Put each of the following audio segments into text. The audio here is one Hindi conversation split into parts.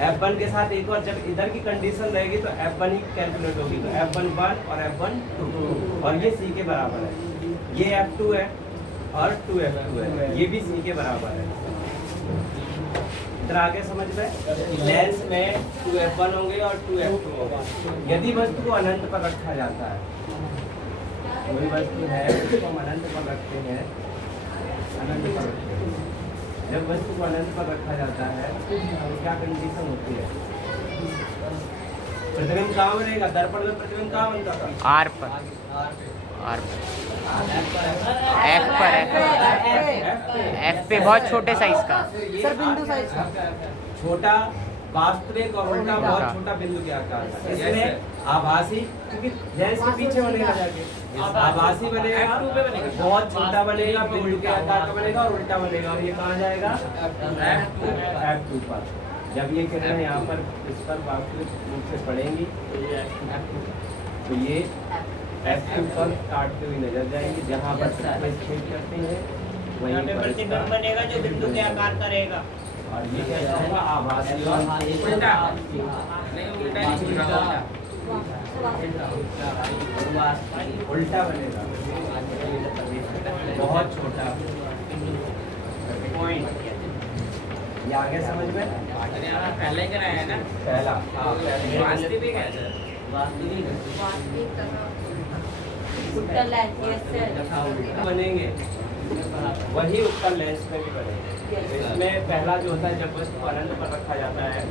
F1 के साथ एक और जब इधर की कंडीशन रहेगी तो F1 ही कैलकुलेट होगी, तो F1 1 और F1 2 और ये C के बराबर है, ये F2 है और 2F2 है, ये भी C के बराबर है। इधर आगे समझ में, लेंस में 2F1 होंगे और 2F2 होगा। यदि वस्तु को अनंत पर रखा जाता है, कोई वस्तु है उसको हम अनंत पर रखते हैं, अनंत पर रखते हैं, जब वस्तु को अनंत पर रखा जाता है तो क्या कंडीशन होती है? प्रतिबिंब कहाँ बनेगा? दर्पण में प्रतिबिंब कहाँ बनता था? आर पर, आर पर, एफ पर, एफ पे बहुत छोटे साइज का सर, बिंदु साइज का छोटा, वास्तविक और उल्टा बहुत छोटा बिंदु के आकार का। इसमें आभासी, क्योंकि लेंस के पीछे बनेगा जाके, आभासी बनेगा, बहुत छोटा बनेगा, बिंदु के आकार का बनेगा और उल्टा बनेगा, और ये कहाँ जाएगा? F2 पर। जब ये किरणें यहाँ पर इस पर वास्तविक रूप से पड़ेंगी तो ये F2 पर काटते हुए नजर जाएंगे, जहाँ पर छेद करते हैं वहीं पर प्रतिबिंब बनेगा जो बिंदु के आकार का रहेगा। और ये कैसा होगा? आभासी और उल्टा, उल्टा बनेगा, बहुत छोटा पॉइंट। ये आगे समझ में? पहले कराया है ना, पहला, हाँ पहले वास्तविक है सर, बनेंगे वही उत्तर लेंस में भी बनेंगे। इसमें पहला जो होता है, जब वस्तु अनंत पर रखा जाता है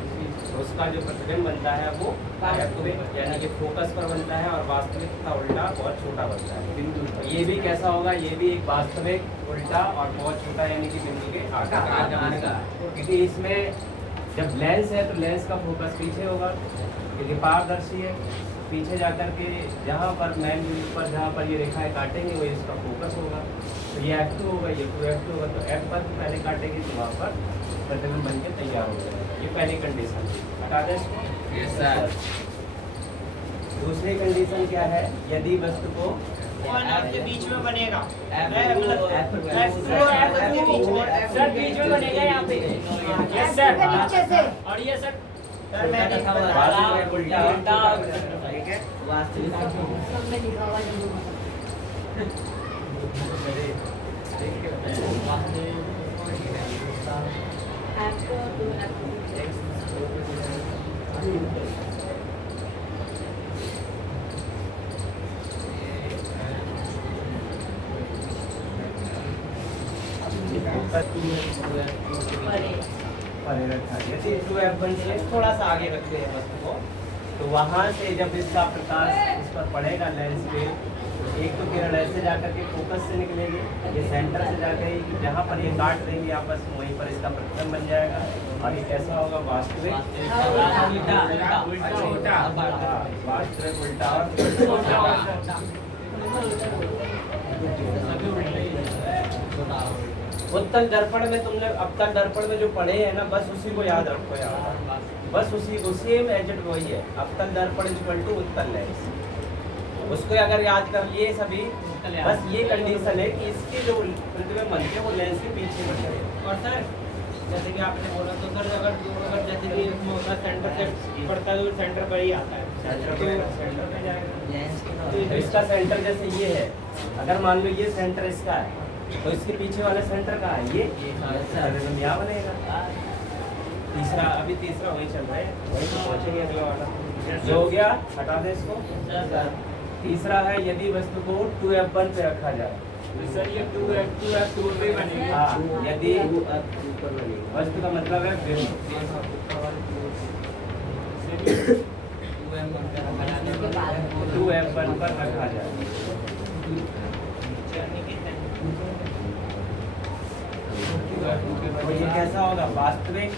तो उसका जो प्रतिबिंब बनता है वो यानी कि फोकस पर बनता है, और वास्तविक का उल्टा बहुत छोटा बनता है बिंदु। ये भी कैसा होगा? ये भी एक वास्तविक उल्टा और बहुत छोटा यानी कि बिंदु के आकार का, क्योंकि इसमें जब लेंस है तो लेंस का फोकस पीछे होगा, क्योंकि पारदर्शी है, पीछे जाकर के जहाँ पर मेन बिंदु पर जहाँ पर ये रेखाएं काटेंगे वही इसका फोकस होगा। तो ये F2 होगा, ये 2F2 होगा, तो F पर पहले काटेंगे तो वहाँ पर प्रतिबिंब बन के तैयार हो जाएगा। ये पहली कंडीशन, हटा दें इसको। Yes sir. दूसरी कंडीशन क्या है? यदि वस्तु को के बीच में बनेगा, सर बीच में बनेगा यहाँ पे, यस सर, और ये सर वास्तविक उल्टा, ठीक है, परे रखा। यदि 2F1 से थोड़ा सा आगे रखते हैं वस्तु को, तो वहाँ से जब इसका प्रकाश इस पर पड़ेगा लेंस पे, एक तो किरण ऐसे जाकर के फोकस से निकलेगी, ये सेंटर से जाकर जहाँ पर ये काट देंगे आपस में वहीं पर इसका प्रतिबिंब बन जाएगा, और ये कैसा होगा? वास्तविक वास्तविक उल्टा और उत्तल दर्पण में तुमने अब तक दर्पण में जो पढ़े हैं ना, बस उसी को याद रखो यार, बस उसी में एजेंट वही है। अवतल दर्पण इक्वल टू उत्तल लेंस, उसको अगर याद कर लिए सभी, बस ये कंडीशन है कि इसके जो प्रतिबिंब बनते हैं वो लेंस के पीछे बन रहे हैं। और सर जैसे कि आपने बोला, तो सर अगर जैसे कि इसमें होता है सेंटर से पड़ता है तो सेंटर पर ही आता है, सेंटर में जाएगा। तो इसका सेंटर जैसे ये है, अगर मान लो ये सेंटर इसका है तो इसके पीछे वाला सेंटर कहाँ है? ये प्रतिबिंब यहाँ बनेगा। तीसरा, अभी तीसरा वही चल रहा है, वही तो पहुँचेंगे अगला वाला। जो हो गया, हटा दे इसको। तीसरा है, यदि वस्तु को 2F1 पे रखा जाए, सर ये 2F2 पे बनेगा। हाँ, यदि वस्तु का मतलब है बिंब, 2F1 पर रखा जाए, तो ये कैसा होगा? वास्तविक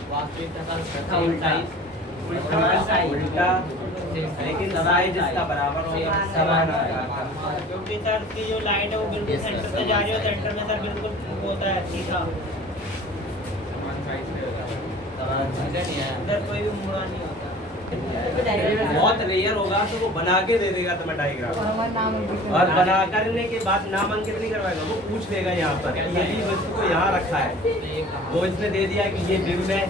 तथा उल्टा, उल्टा, लेकिन साइज इसका बराबर होगा, समान होगा। क्योंकि सर की जो लाइन है वो बिल्कुल सेंटर से जा रही है, सेंटर में सर बिल्कुल होता है सीधा, उधर कोई भी मुड़ा नहीं होता। बहुत रेयर होगा तो वो बना के दे देगा तुम्हें डायग्राम, और बना करने के बाद नामांकित नहीं करवाएगा, वो पूछ लेगा यहाँ पर यदि वस्तु को यहाँ रखा है, वो इसने दे दिया कि ये बिंब है,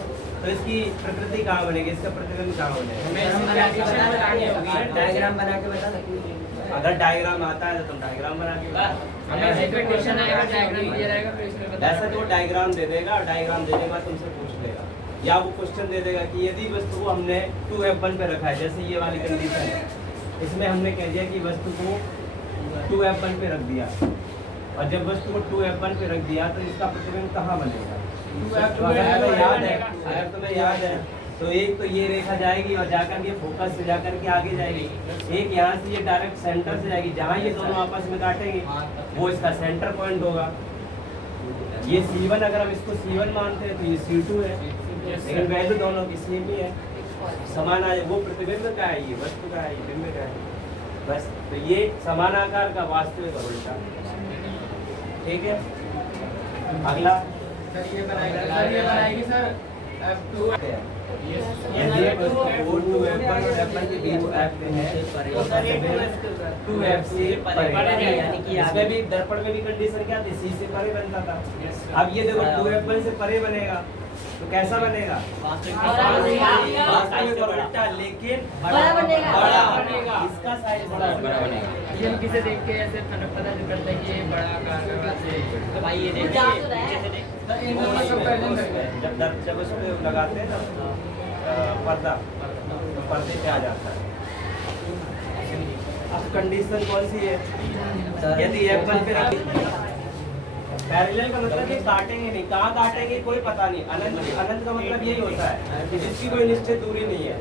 तो इसकी प्रकृति कहाँ बनेगी, इसका प्रतिबिंब कहाँ बनेगा? हमें इसकी कंडीशन बतानी होगी, डायग्राम बना के बता सकते अगर डायग्राम आता है तो तुम डायग्राम बना के बताओ। हमें ऐसे कंडीशन आएगा, डायग्राम दिया रहेगा, फिर इसमें बता वैसे तो डायग्राम दे देगा, डायग्राम देने के बाद तुमसे पूछ लेगा, या वो क्वेश्चन दे देगा कि यदि वस्तु को हमने 2F1 पे रखा है, जैसे ये वाली कंडीशन है, इसमें हमने कह दिया कि वस्तु को 2F1 पे रख दिया, और जब वस्तु को 2F1 पे रख दिया तो इसका प्रतिबिंब कहाँ बनेगा? तो अगर तुम्हें याद है, अगर तुम्हें याद है तो एक तो ये रेखा जाएगी और जाकर के फोकस से जाकर के आगे जाएगी, एक यहाँ से ये डायरेक्ट सेंटर से जाएगी, जहाँ ये दोनों आपस में काटेंगे वो इसका सेंटर पॉइंट होगा। ये C1, अगर हम इसको C1 मानते हैं तो ये C2 है, लेकिन वैल्यू दोनों की सेम ही है, समान आए। वो प्रतिबिंब का है, ये वस्तु का है, ये बिंब का है, बस। तो ये समान आकार का वास्तविक और उल्टा, ठीक है। अगला ये बनाएगी सर F2 यदि वस्तु 2F1 और F1 के बीच F पे है तो 2F से परे, यानी कि इसमें भी दर्पण में भी कंडीशन क्या थी, C से परे बनता था। अब ये देखो 2F1 से परे बनेगा तो कैसा बनेगा? वास्तविक और उल्टा, लेकिन बड़ा बनेगा। बड़ा बनेगा, इसका साइज बड़ा बनेगा। ये किसे देख के ऐसे पता चलता है कि ये बड़ा आकार से, तो भाई ये जा तो रहा है। जब उस पे लगाते हैं ना पर्दा, तो पर्दे पे आ जाता है। अब कंडीशन कौन सी है? यदि F1 पे पैरेलल का मतलब कि काटेंगे नहीं, कहाँ काटेंगे कोई पता नहीं। अनंत का मतलब यही होता है कि जिसकी कोई निश्चित दूरी नहीं है।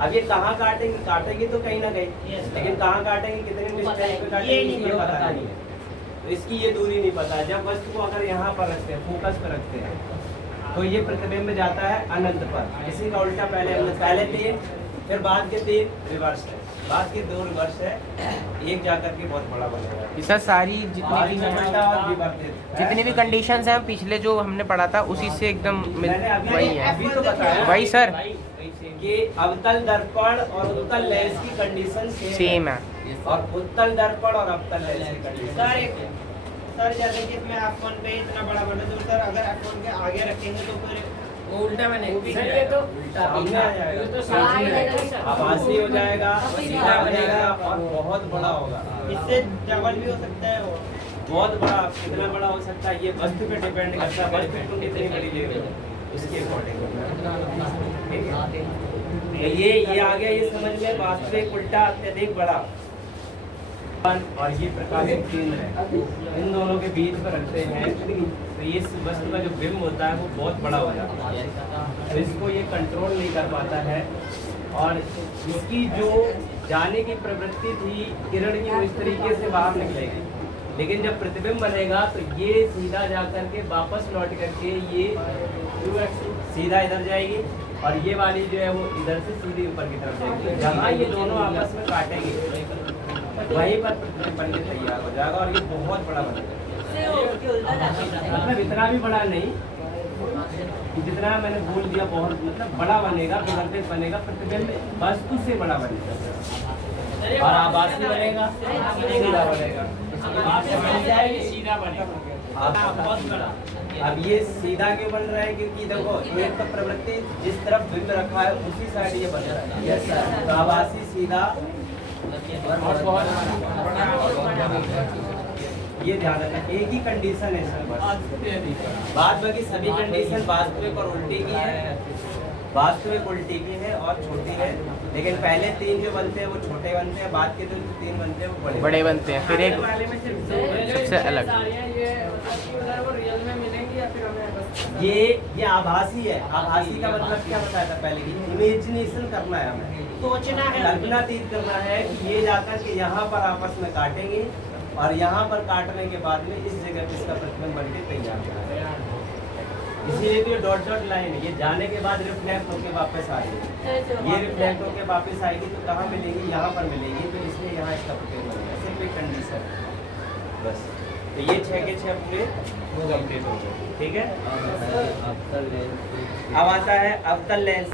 अब ये कहाँ काटेंगे तो कहीं ना कहीं, लेकिन कहाँ काटेंगे, कितने डिस्टेंस पे काटेंगे ये पता नहीं है, तो इसकी ये दूरी नहीं पता है। जब वस्तु को अगर यहाँ पर रखते हैं, फोकस पर रखते हैं, तो ये प्रतिबिंब जाता है अनंत पर। इसी का उल्टा पहले 3, फिर बाद के 3 रिवर्स है, बाद के 2 रिवर्स है, एक जाकर के बहुत बड़ा बनेगा। सर सारी बाद में उल्टा और विवर्तित है। जितनी भी कंडीशंस हैं पिछले जो हमने पढ़ा था उसी से एकदम मैंने अभी वही है, अभी तो बताया वही सर कि अवतल दर्पण और उत्तल लेंस की कंडीशन सेम है। और उत्तल दर्पण और अवतल लेंस की कंडीशन सर जैसे कि इसमें F1 पे इतना बड़ा बना, तो सर अगर F1 के आगे रखेंगे तो फिर वो उल्टा बनेगा सर, ये तो सामने आ जाएगा, ये तो सामने आभासी हो जाएगा, सीधा बनेगा और बहुत बड़ा होगा। इससे डबल भी हो सकता है वो। बहुत बड़ा, कितना बड़ा हो सकता है ये वस्तु पे डिपेंड करता है, वस्तु तुम कितनी बड़ी ले रहे हो उसके अकॉर्डिंग, ठीक है। तो ये आ गया, ये समझ में, वास्तविक उल्टा अत्यधिक बड़ा और ये प्रकाशित केंद्र है, इन दोनों के बीच में रखते हैं तो ये वस्तु का जो बिंब होता है वो बहुत बड़ा हो जाता है, तो इसको ये कंट्रोल नहीं कर पाता है। और इसकी जो जाने की प्रवृत्ति थी किरण की, वो इस तरीके से बाहर निकलेगी, लेकिन जब प्रतिबिंब बनेगा तो ये सीधा जा करके वापस लौट करके ये सीधा इधर जाएगी, और ये वाली जो है वो इधर से सीधी ऊपर की तरफ जाएगी। जहाँ ये दोनों आपस में काटेंगे वहीं पर प्रतिबिंब बन के तैयार हो जाएगा, और ये बहुत बड़ा बनेगा। मतलब इतना भी बड़ा नहीं, जितना मैंने बोल दिया, बहुत मतलब बड़ा बनेगा, विवर्तित बनेगा, प्रतिबिंब वस्तु से बड़ा बनेगा, और आभासी बनेगा, सीधा बनेगा, सीधा बनेगा बहुत बड़ा। अब ये सीधा क्यों बन रहा है? क्योंकि देखो एक तो प्रवृत्ति जिस तरफ बिंब रखा है उसी साइड ये बन रहा है। यस सर, तो आभासी सीधा और बहुत ये ध्यान रखना, एक ही कंडीशन है सर बस, बाद बाकी सभी कंडीशन वास्तविक और उल्टी की है, वास्तविक उल्टी की है और छोटी है, लेकिन पहले 3 जो बनते हैं वो छोटे बनते हैं, बाद के जो 3 बनते हैं वो बड़े बनते हैं, फिर एक सबसे अलग। ये आभासी है। आभासी का मतलब क्या बताया था पहले की, इमेजिनेशन करना है, हमें सोचना है, कल्पनातीत करना है कि ये जाकर के यहाँ पर आपस में काटेंगे, और यहाँ पर काटने के बाद में इस जगह पे इसका प्रतिबिंब बन के तैयार होगा। इसीलिए तो ये डॉट डॉट लाइन है, ये जाने के बाद रिफ्लेक्ट होकर वापस आ रही है, ये रिफ्लेक्ट होकर वापस आएगी तो कहाँ मिलेगी? यहाँ पर मिलेगी, तो इसलिए यहाँ इसका प्रतिबिंब बनेगा। सिर्फ एक कंडीशन बस। तो ये 6 के 6 पूरे कंप्लीट हो गए, ठीक है। अब आता है अवतल लेंस।